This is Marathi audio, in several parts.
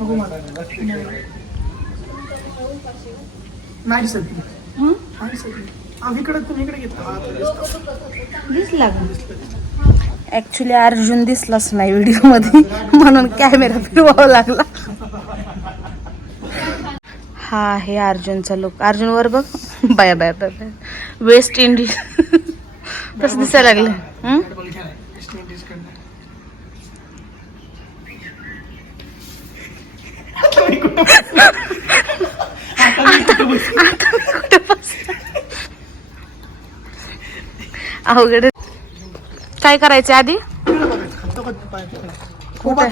नको मला नाही दिसत ती. नाही दिसत ती. इकडे तुम्ही इकडे घेतला तो दिसतो. दिसला का ऍक्च्युली अर्जुन दिसलाच नाही व्हिडिओमध्ये म्हणून कॅमेरा फिरवावा लागला हा आहे अर्जुनचा लुक अर्जुन वर बघ. Bye bye bye bye West Indies तसं दिसायला लागलं. मी कुठं बसलो? आता मी कुठं बसलो? आता मी कुठे बसले? अवघड. काय करायचं आधी बघायचं. पाय. उभा.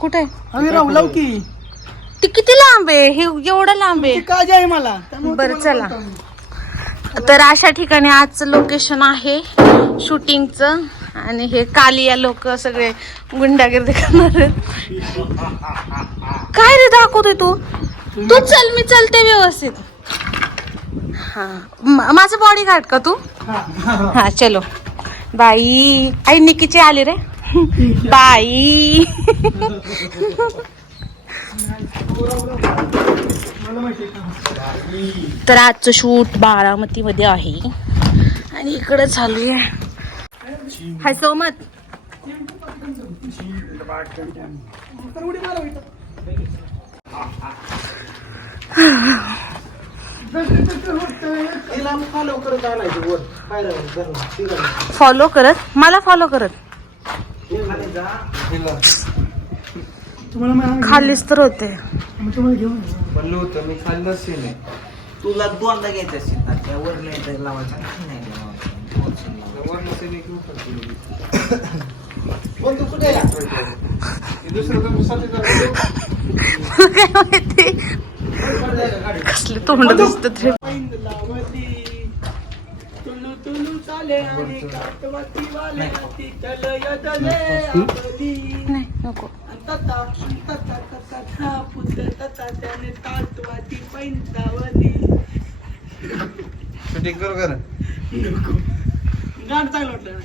कुठे अरे राव लाव की ती किती लांब आहे हे एवढं लांब आहे काळजी आहे मला त्यामुळे बरं, तुम्हाला चला. बोलतो. तर अशा ठिकाणी आजचं लोकेशन आहे शूटिंगचं आणि हे कालिया लोक सगळे गुंडागिरी करणार आहेत. काय रे दाखवतोय तू? तू चल मी चलते व्यवस्थित. हा. म- माझं बॉडी गार्ड का तू? हा, चलो. बाई आई निकीची आली रे. बाई? तर आजचं शूट बारामतीमध्ये आहे. आणि इकडे चालू आहे. हाय सोमत. Follow करत आणायचं वर. फॉलो करत मला फॉलो करत तुम्हाला मग- खालीच तर होते तुम्हाला घेऊन. म्हणलं होतं मी खाल्लं तुला दोनदा घ्यायचं असेल ना त्यावर नाही लावायचं नाही लावायचं दोन scene लावायचे. वरनं सीन एक घेऊन बंधू कुठे आहे? काय माहिती कसले तोंड दिसत रे पैंजलावती, तुलू तुलू चाले आणि काटवाती वाले, ती तल यदले आपली. नाही नको. शूटिंग करू कर गाणं चांगलं वाटलं ना?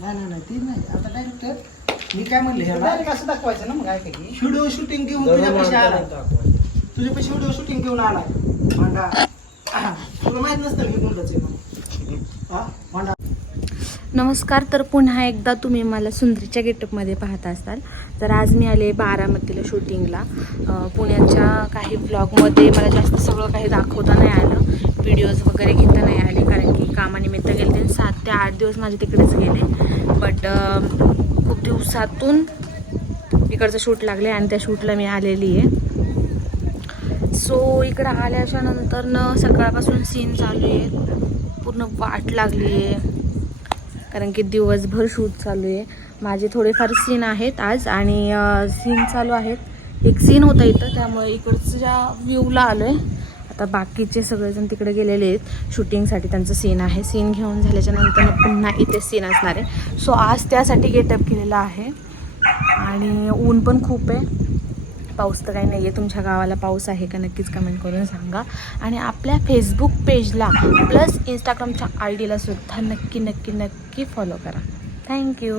टाळ्या. नाही नाही नाही ती नाही. आता डायरेक्ट मी काय म्हणले ह्याला कसं दाखवायचं ना मग काय काय व्हिडिओ शूटिंग घेऊन तुझ्या पैसे आला तुझ्या पैसे व्हिडिओ शूटिंग घेऊन आला भांडा. तुला माहीत नसतं. हा भांडा. नमस्कार तर पुन्हा एकदा तुम्ही मला सुंदरीच्या गेटअपमध्ये पाहत असाल. तर आज मी आले बारामतीला शूटिंगला. पुण्याच्या काही ब्लॉगमध्ये मला जास्त सगळं काही दाखवता नाही आलं. व्हिडिओज वगैरे घेता नाही आले कारण की कामानिमित्त गेले सात ते आठ दिवस माझे तिकडेच गेले. बट खूप दिवसातून इकडचं शूट लागले आणि त्या शूटला मी आलेली आहे. सो इकडं आल्याच्यानंतर न सकाळपासून सीन चालू आहे. पूर्ण वाट लागली आहे. कारण की दिवसभर शूट चालू आहे. माझे थोडेफार सीन आहेत आज आणि सीन चालू आहेत. एक सीन होता इथं त्यामुळे इकडच्या व्ह्यूला आलो आहे आता बाकीचे सगळेजण तिकडे गेलेले आहेत. शूटिंगसाठी त्यांचं सीन आहे. सीन घेऊन झाल्याच्यानंतर पुन्हा इथे सीन असणार आहे. सो आज त्यासाठी गेटअप केलेला आहे. आणि ऊन पण खूप आहे. पाऊस तर काही नाही आहे तुमच्या गावाला पाऊस आहे का नक्कीच कमेंट करून सांगा. आणि आपल्या फेसबुक पेजला प्लस इंस्टाग्रामच्या आय डीला सुद्धा नक्की नक्की नक्की फॉलो करा. थँक्यू